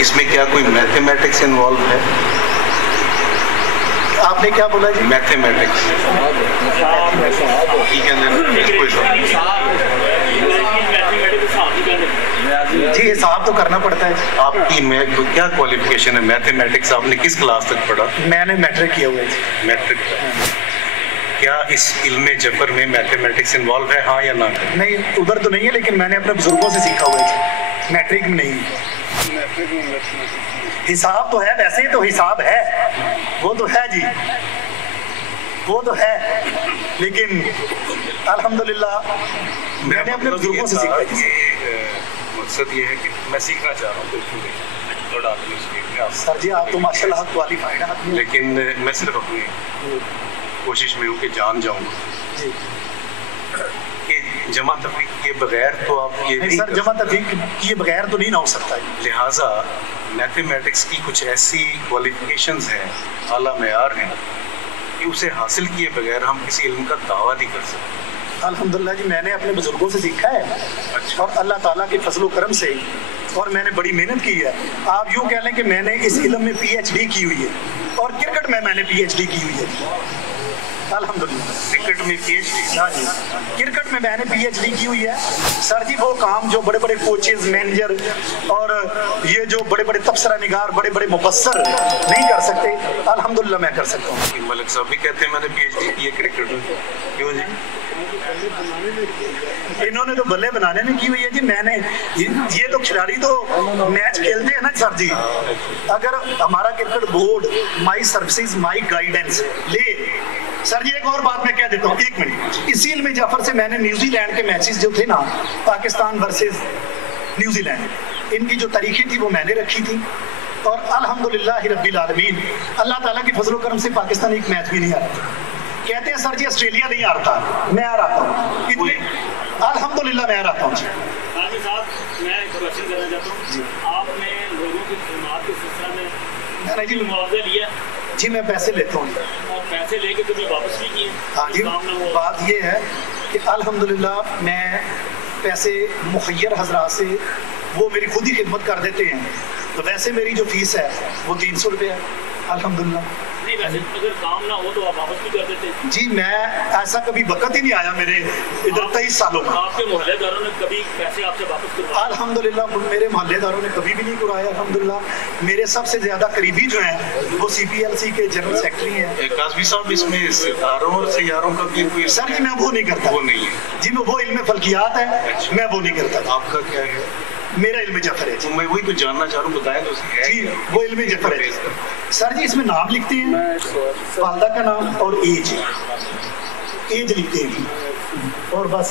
इसमें क्या कोई मैथमेटिक्स इन्वॉल्व है? आपने क्या बोला जी? मैथमेटिक्स। जी हिसाब तो करना पड़ता है। आपकी क्या क्वालिफिकेशन है? मैथमेटिक्स आपने किस क्लास तक पढ़ा? मैंने मैट्रिक किया हुआ है। मैट्रिक। क्या इस इल्म जबर में मैथमेटिक्स इन्वॉल्व है, हाँ या ना? नहीं, उधर तो नहीं है, लेकिन मैंने अपने बुजुर्गों से सीखा हुआ है। मैट्रिक में नहीं। हिसाब तो है, वैसे तो हिसाब है, वो तो है जी, वो तो है, लेकिन अल्हम्दुलिल्लाह मैंने अपने बुजुर्गों से सीखा है। मकसद ये है कि मैं सीखना चाह रहा हूँ सर जी, आप तो माशाल्लाह क्वालिफाइड हैं, लेकिन मैं सिर्फ अपनी कोशिश में हूँ कि जान जाऊँ कि जमा तफरीक किए बगैर तो आप ये नहीं सर, जमा तफरीक किए बगैर तो नहीं ना हो सकता है। लिहाजा मैथमेटिक्स की कुछ ऐसी क्वालिफिकेशंस हैं, आला मेयार हैं, कि उसे हासिल किए बगैर हम किसी इल्म का दावा नहीं कर सकते। अल्हम्दुलिल्लाह जी, मैंने अपने बुजुर्गों से सीखा है। अच्छा। और अल्लाह ताला के फजल करम से, और मैंने बड़ी मेहनत की है। आप यूँ कह लें कि मैंने इस इल्म में PhD की हुई है, और क्रिकेट में मैंने PhD की हुई है। अल्हम्दुलिल्लाह। क्रिकेट में PhD? हाँ जी, क्रिकेट में मैंने PhD की हुई है। सर जी, वो काम जो बड़े बड़े कोचेज, मैनेजर और ये जो बड़े बड़े तबसरा निगार, बड़े बड़े मुबस्सर नहीं कर सकते, अल्हम्दुलिल्लाह मैं कर सकता हूँ। मलिक साहब भी कहते हैं मैंने PhD की है क्रिकेट में। क्यों जी? इन्होंने तो बल्ले बनाने में की हुई है जी। मैंने ये तो खिलाड़ी तो मैच खेलते हैं ना सर जी। अगर हमारा cricket board my services my guidance ले, सर जी एक और बात मैं कह देता हूँ, 1 मिनट। इसी इल्म जफर से मैंने न्यूजीलैंड के मैचेस जो थे ना, पाकिस्तान वर्सेस न्यूजीलैंड, इनकी जो तारीखें थी वो मैंने रखी थी, और अल्हम्दुलिल्लाह रब्बिल आलमीन, अल्लाह ताला के फजल करम से पाकिस्तान एक मैच भी नहीं आ रहा। कहते हैं सर जी ऑस्ट्रेलिया नहीं हारता, मैं आ रहा हूँ, इतने अल्हम्दुलिल्लाह मैं आ रहा हूँ। हाजी साहब, मैं एक क्वेश्चन करना चाहता हूँ जी। आपने लोगों की खिदमत के सिलसिले में मैंने जी मुआवजा लिया? जी मैं पैसे लेता हूँ। और पैसे लेके कभी वापस भी किए? हाँ जी, बात ये है कि अल्हम्दुलिल्लाह मैं पैसे मुखय्यर हजरात से, वो मेरी खुद ही खिदमत कर देते हैं, तो वैसे मेरी जो फीस है वो 300 रुपये है। अल्हम्दुलिल्लाह। नहीं, वैसे अगर काम ना हो तो आप वापस भी कर देते? जी, मैं ऐसा कभी वक्त ही नहीं आया मेरे इधर 23 सालों में। आपके मोहल्लेदारों ने कभी पैसे आपसे वापस करवाए? अल्हम्दुलिल्लाह मेरे मोहल्लेदारों ने कभी भी नहीं करवाया। अल्हम्दुलिल्लाह मेरे सबसे ज्यादा करीबी जो हैं वो CPLC के जनरल सेक्रेटरी हैं। काज़मी साहब, इसमें सितारों और सैयारों का भी कोई? सर जी मैं वो नहीं करता। वो नहीं है जी, मैं वो इल्म फल्कियात है। अच्छा। मैं वो नहीं करता। आपका क्या है? मेरा इल्म जफर है। तो मैं वही तो जानना चाह रहा हूँ, बताएं तो जी, वो इल्म जफर है। सर जी इसमें नाम लिखते हैं, वालदा का नाम और एज लिखते हैं, और बस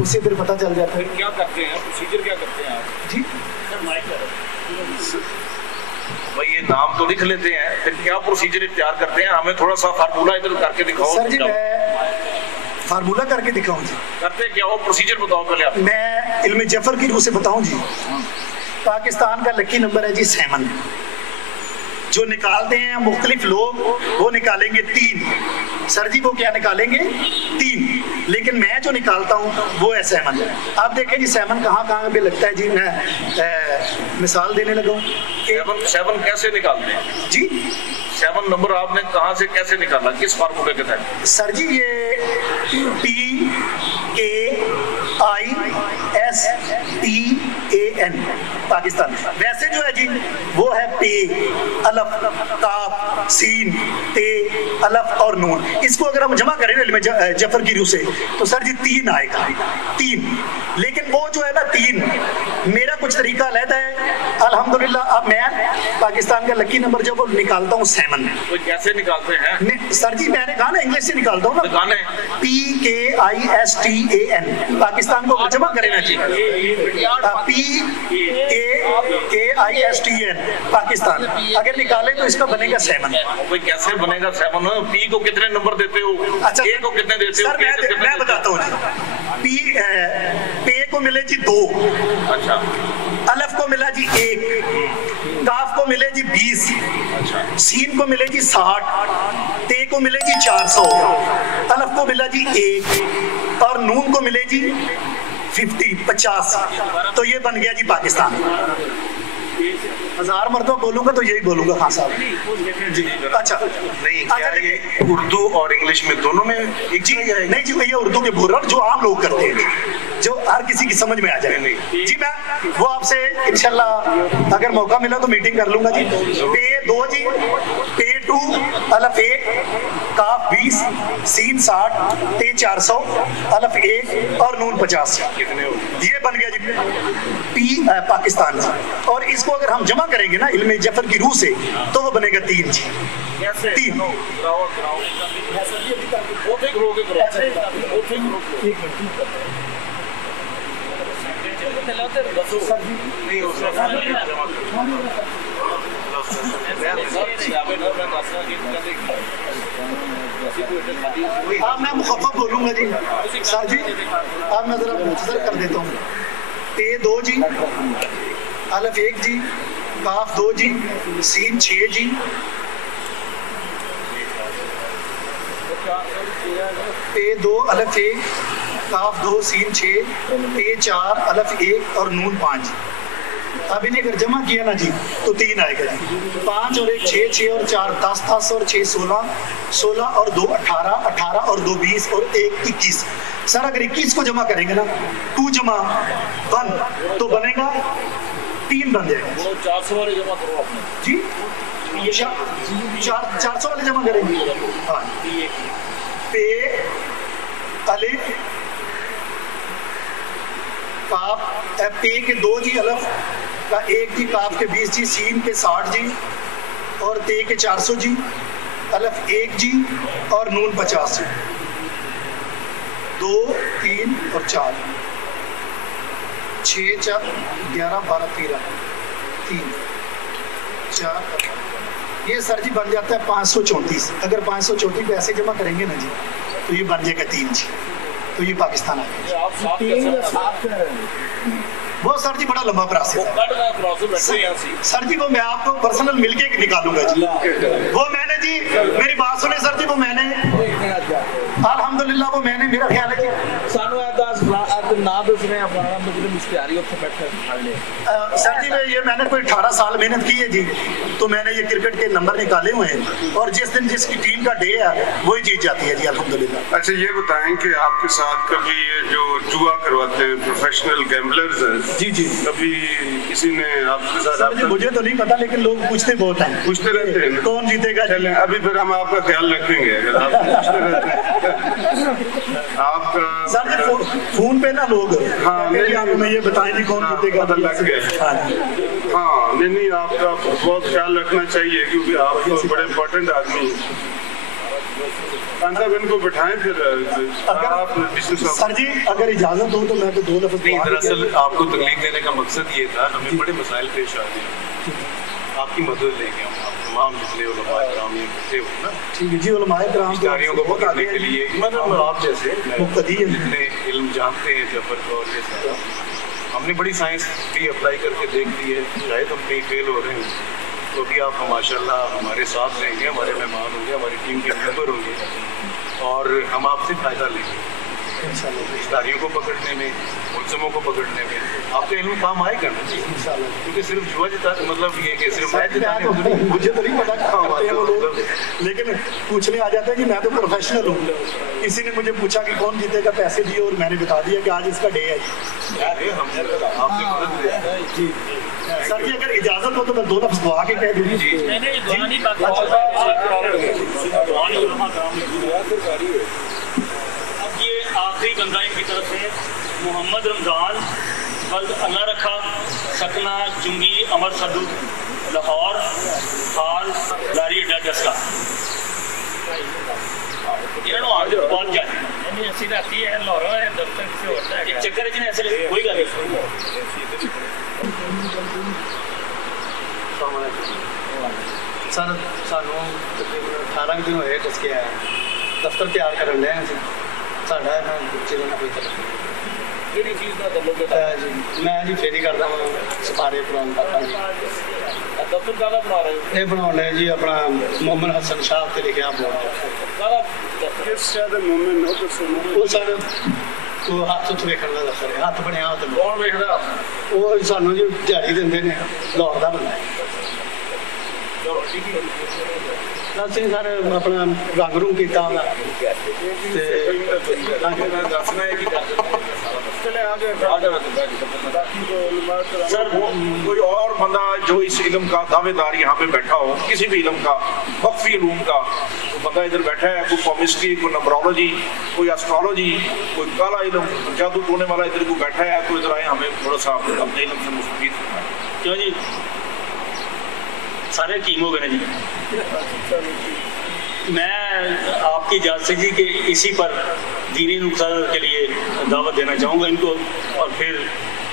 उससे फिर पता चल जाता है। क्या करते हैं, प्रोसीजर क्या करते हैं आप? जी भाई ये नाम तो लिख लेते हैं, फिर क्या प्रोसीजर इख्तियार करते हैं? हमें थोड़ा सा फार्मूला इधर करके दिखाओ। सर जी मैं फार्मूला करके दिखाऊं जी? करते क्या हो, प्रोसीजर बताओ पहले आप। मैं इल्म जफर की रूह से बताऊं जी। पाकिस्तान का लकी नंबर है जी 7। जो निकालते हैं मुख्तलिफ लोग, वो निकालेंगे 3। सर जी वो क्या निकालेंगे? 3। लेकिन मैं जो निकालता हूँ वो है 7। आप देखें जी 7 कहाँ कहाँ पे लगता है जी। मैं मिसाल देने लगा हूँ। 7 कैसे निकालते हैं जी? 7 नंबर आपने कहाँ से कैसे निकाला, किस फार्मूले के तहत? सर जी ये PKISTAN पाकिस्तान। वैसे जो है जी वो है पे, अलफ, काफ, सीन, ते, अलफ और नून। इसको अगर हम जमा करें इल्म जफर की रूह से तो सर जी 3 आएगा। 3। लेकिन वो जो है ना 3, मेरा कुछ तरीका अलग है। अल्हम्दुलिल्लाह अब मैं पाकिस्तान का लकी नंबर जब निकालता हूँ 7। कैसे निकालते हैं? सर जी मैंने कहा ना इंग्लिश से निकालता हूँ ना। PKISTAN पाकिस्तान को जमा करें ना जी। PKISTAN पाकिस्तान अगर निकालें तो इसका बनेगा 7। कैसे बनेगा 7? पी को कितने नंबर देते हो? अच्छा, ए को कितने देते हो? सर मैं बताता हूँ जी। पे को मिले जी 2। अच्छा। अलफ को मिला जी 1, काफ को मिले जी 20, सीन को मिले जी 60, ते को मिले जी 400, अलफ को मिला जी 1 और नून को मिले जी 50, तो ये बन गया जी पाकिस्तान। 1000 मरतबा बोलूंगा तो यही बोलूंगा खान साहब जी। अच्छा नहीं, क्या ये उर्दू और इंग्लिश में दोनों में एक जी नहीं जी, भैया उर्दू के बोल रहा हूँ जो आम लोग करते हैं, जो हर किसी की समझ में आ जाए। जी मैं वो आपसे इंशाल्लाह अगर मौका मिला तो मीटिंग कर लूंगा जी। पे 2 जी, पे 2 अलफ 1 काफ 20 सीन 60 ते 400 अलफ 1 और नून 50, ये बन गया जी पी पाकिस्तान जी। और इसको अगर हम जमा करेंगे ना इल्म जफर की रूह से तो वो बनेगा 3 जी। 3 मैं मुखफ़फ़ बोलूंगा जी सर जी, अब मैं जरा मुख्तसर कर देता हूँ। पे 2 जी, अलफ 1 जी, काफ 2 जी, सीन 6 जी, पे 2 अलफ 1 काफ 2 सीन 6, पे 4 अलफ 1 और नून 5। अब इन्हें अगर जमा किया ना जी तो 3 आएगा जी। 5 और 1 6, 6 और 4 10, 10 और 6 16, 16 और 2 18, 18 और 2 20 और 1 21। सर अगर 21 को जमा करेंगे ना 2 जमा 1 तो बनेगा 3 बन जाएगा। 400 वाले जमा करो आपने जी, 400 वाले जमा करेंगे। हाँ, पे अलिफ काफ, पे के 2 जी, अलफ का 1 जी, काफ के 20 जी, सीन के 60 जी और ते के 400 जी, अलफ 1 जी और नून 50 जी। 2 3 और 4 6 4 11 12 13 3 4 ये सर जी बन जाता है 534। अगर 534 को ऐसे जमा करेंगे ना जी तो ये बन जाएगा 3 जी। तो ये पाकिस्तान है। वो सर जी बड़ा लंबा प्रोसेस है सर जी, वो मैं आपको पर्सनल मिलके निकालूंगा जी। वो मैंने जी मेरी बात सुने सर जी, वो मैंने अल्हम्दुलिल्लाह वो मैंने मेरा ख्याल है जी सर जी ये मैंने कोई 18 साल मेहनत की है जी, तो मैंने ये क्रिकेट के नंबर निकाले हुए हैं और जिस दिन जिसकी टीम का डे है वही जीत जाती है जी अल्हम्दुलिल्लाह। अच्छा ये बताएं कि आपके साथ कभी ये जो जुआ करवाते हैं प्रोफेशनल गैम्बलर्स हैं जी जी, कभी किसी ने आपके साथ मुझे तो नहीं पता लेकिन लोग पूछते बहुत हैं, पूछते रहते हैं कौन जीतेगा। चलें अभी फिर हम आपका ख्याल रखेंगे अगर आप पूछते रहते हैं आपका सर जी फोन पे ना लोग हाँ हमें ये बताएं जी कौन जीतेगा, पता लग गया। हाँ नहीं आपका बहुत ख्याल रखना चाहिए क्योंकि आप बड़े इम्पोर्टेंट आदमी हैं। साहब इनको बिठाएं फिर आप सर जी अगर इजाजत हो तो मैं तो 2 लफ्ज़ नहीं, दरअसल आपको तकलीफ देने का मकसद ये था, हमें बड़े मसाइल पेश आ गए, आपकी मदद लेंगे हम, आप तमाम जितने उलमाए किराम ये करते हो ना, ठीक है जी, उलमाए किराम को पकड़ने के लिए मतलब आप जैसे मुक्तदी जितने इल्म जानते हैं जफर का और ये सारा, हमने बड़ी साइंस भी अप्लाई करके देख ली है, शायद हम कहीं फेल हो रहे हैं तो भी आप माशाल्लाह हमारे साथ रहेंगे, हमारे मेहमान होंगे, हमारी टीम के मेंबर होंगे और हम आपसे फ़ायदा लेंगे रिश्तेदारियों को पकड़ने में, मुलज़मों को पकड़ने में। आपका इल्म काम आएगा ना जी क्योंकि सिर्फ जुआ जिता मतलब ये कि सिर्फ मैच जिताने मुझे तो नहीं पता लेकिन पूछने आ जाता है कि मैं तो प्रोफेशनल हूँ। किसी ने मुझे पूछा कि कौन जीतेगा, पैसे दिए और मैंने बता दिया कि आज इसका डे है जी। सर जी अगर इजाजत हो तो मैं 2 लफ्ज़ दुआ के कह दूँ। अब ये आखिरी बंदा इनकी तरफ से मोहम्मद रमज़ान बल्द अल्लाह रखा सकना जुंगी अमर सदू लाहौर हाल लारी अड्डा जसका इन्होंने आगे बहुत जाए ऐसी रहती है लाहौर दफ्तर से होता है चक्कर है ऐसे कोई गल नहीं। सर सानू तकरीबन 18 दिन होए जिसके दफ्तर तैयार करन रहे हैं साढ़ा ना बच्चे ना कोई तरह ਕਿਹੜੀ ਚੀਜ਼ ਨਾਲ ਚੱਲੋਗੇ? ਮੈਂ ਜੀ ਫੇਰੀ ਕਰਦਾ ਹਾਂ ਸਪਾਰੇ ਪੁਰਾਣ ਤੱਕ ਜੀ। ਦਫ਼ਤਰ ਕਾਹਦਾ ਬਣਾ ਰਹੇ ਹੋ? ਇਹ ਬਣਾਉਣਾ ਜੀ ਆਪਣਾ ਮੁਹੰਮਦ ਹਸਨ ਸ਼ਾਹ ਤੇ ਲਿਖਿਆ ਕਾਹਦਾ ਕਿਸ ਸ਼ਾਇਦ ਮੂਮਨ ਹੋ ਤੁਸੀਂ ਉਹ ਸਰ ਉਹ ਹੱਥ ਉੱਤੇ ਵੇਖਣ ਦਾ ਦੱਸ ਰਿਹਾ, ਹੱਥ ਬਣਿਆ ਹੋਇਆ ਕੌਣ ਵੇਖਦਾ? ਉਹ ਸਾਨੂੰ ਜੀ ਦਿਹਾੜੀ ਦਿੰਦੇ ਨੇ, ਲਾਹੌਰ ਦਾ ਬੰਦਾ ਹੈ। ਚਲੋ ਠੀਕ ਹੈ। ਅਸੀਂ ਸਰ ਆਪਣਾ ਰੰਗ ਰੂੰਗ ਕੀਤਾ ਉਹਦਾ ਮੈਂ ਦੱਸਣਾ ਹੈ ਕਿ चले आगे सर कोई और बंदा जो इस इल्म का दावेदार यहाँ पे बैठा हो, किसी भी इल्म का, वक्फी इल्म का, तो बंदा इधर बैठा है, कोई केमिस्ट्री, कोई नंबरोलॉजी, कोई एस्ट्रोलॉजी, कोई काला इल्म जादू टोने वाला इधर को बैठा है, तो इधर आए हमें थोड़ा सा अपने इल्म से मुस्तफीद करना है। क्यों जी सारे टीम हो गए जी। मैं आपकी इजाज़त से जी कि इसी पर दीनी नुक्ता के लिए दावत देना चाहूँगा इनको, और फिर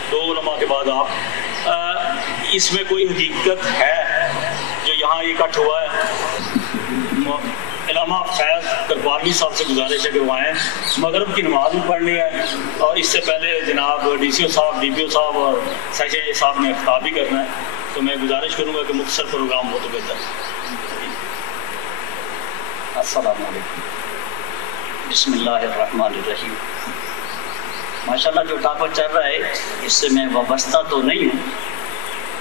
दो उलमा के बाद आप इसमें कोई हकीकत है जो यहाँ इकट्ठ हुआ है। इलामा फैज़ करबाली साहब से गुजारिश है कि वो आएँ, मगरब की नमाज भी पढ़नी है, और इससे पहले जनाब DCO साहब, DPO साहब और सैसे साहब ने खिताब भी करना है, तो मैं गुजारिश करूँगा कि मुख्तसर प्रोग्राम हो तो बेहतर। अस्सलाम वालेकुम, बिस्मिल्लाहिर्रहमानिर्रहीम। माशाल्लाह जो टॉपिक चल रहा है इससे मैं वाबस्ता तो नहीं हूँ,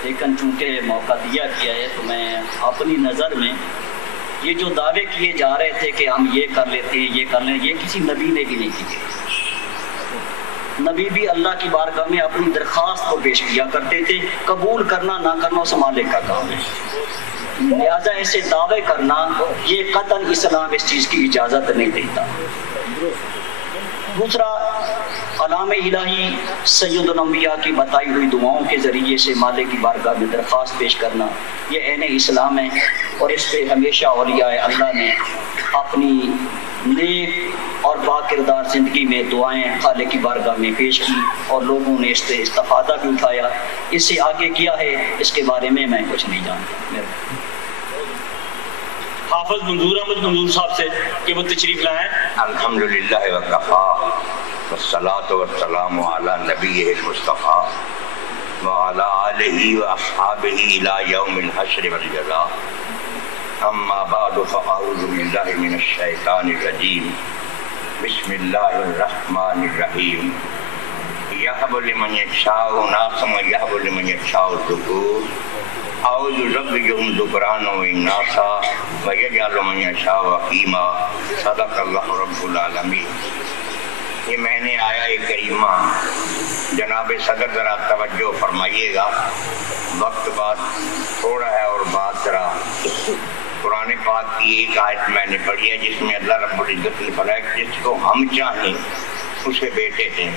लेकिन चूँकि मौका दिया गया है तो मैं अपनी नज़र में ये जो दावे किए जा रहे थे कि हम ये कर लेते हैं, ये कर लें, ये किसी नबी ने भी नहीं किए। नबी भी अल्लाह की बारगाह में अपनी दरख्वास्त को पेश किया करते थे, कबूल करना ना करना उस मालिक का काम है। लिहाजा ऐसे दावे करना ये कतन इस्लाम इस चीज़ की इजाज़त नहीं देता। दूसरा, कलाम इलाही सैयदुल अंबिया की बताई हुई दुआओं के ज़रिए से मालिक की बारगाह में दरख्वास्त पेश करना ये ऐन इस्लाम है, और इस पर हमेशा औलिया अल्लाह ने अपनी नेक और बाकिरदार ज़िंदगी में दुआएं खालिक की बारगाह में पेश की, और लोगों ने इससे इस्तिफ़ादा भी उठाया। इससे आगे किया है इसके बारे में मैं कुछ नहीं जानता। हाफिज मंजूर अहमद मंजूर साहब से कि वो तशरीफ लाएं। अल्हम्दुलिल्लाह व कफ़ा वस्सलातु वस्सलामु अला नबिय्यिल मुस्तफ़ा व अला आलिहि व अस्हाबिहि इला यौमिल हश्र वल जज़ा। अम्मा बअदु फ़अऊज़ु बिल्लाहि मिनश शैतानिर रजीम। बिस्मिल्लाहिर रहमानिर रहीम। यहबु लिमन यशाउ नासम व यहबु लिमन यशाउ ज़ुकूर। औज़ु रब्बिकुम ज़ुकरान व इनासा व यजअलु मन यशाउ अक़ीमा। सदक़ल्लाहु रब्बुल आलमीन। ये मैंने आया करीमा जनाब सदर ज़रा तवज्जो फरमाइएगा, वक्त बात थोड़ा है और बात ज़रा कुरान पाक की एक आयत मैंने पढ़ी है जिसमें अल्लाह रब्बुल इज़्ज़त ने फरमाया जिसको हम चाहें उसे बेटे दें,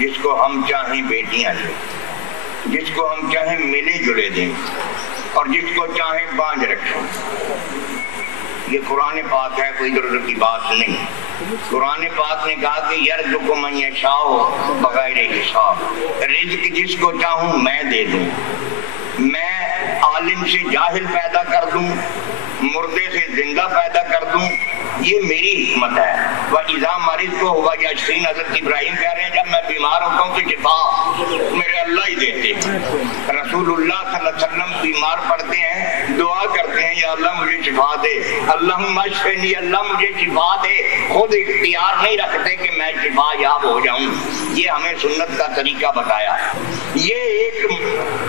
जिसको हम चाहें बेटियां दें, जिसको हम चाहें मिले जुले दें, और जिसको चाहें बांझ रखें। ये कुरान पाक है, कोई इधर उधर की बात नहीं। कुरान पाक ने कहा कि यर्ज़ुक़ु मन यशाउ बग़ैर हिसाब, रिज़्क़ जिसको चाहूँ मैं दे दूँ, मैं आलिम से जाहिल पैदा कर दूँ, मुर्दे से जिंदा पैदा कर दूँ, ये मेरी हिकमत है। वह इज़ा मरीज़ को हुआ यशफीन, हज़रत इब्राहिम कह रहे हैं जब मैं बीमार होता हूँ तो शिफा मेरे अल्लाह ही देते। रसूलुल्लाह सल्लल्लाहु अलैहि वसल्लम बीमार पड़ते हैं, दुआ करते हैं या अल्लाह मुझे शिफा दे, अल्लाहुम्मा शफिनी, अल्लाह मुझे शिफा दे। खुद इख्तियार नहीं रखते कि मैं शिफा याब हो जाऊँ। ये हमें सुन्नत का तरीका बताया। ये एक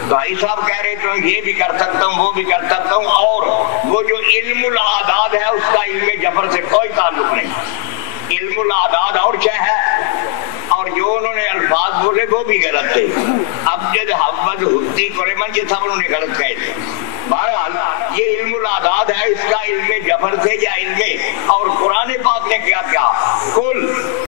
भाई साहब कह रहे थे ये भी कर सकता हूँ, वो भी कर सकता हूँ, और वो जो इल्मुल आदाद है उसका इल्मे जफर से कोई ताल्लुक नहीं। इल्मुल आदाद और क्या है, और जो उन्होंने अल्फाज बोले वो भी गलत थे। अब जब हब्बत हुत्ती कुरैमन ये सब उन्होंने गलत कहे थे। बहरहाल ये इल्मुल आदाद है, इसका इल्मे जफर से या इल्मे, और कुरान पाक ने क्या क्या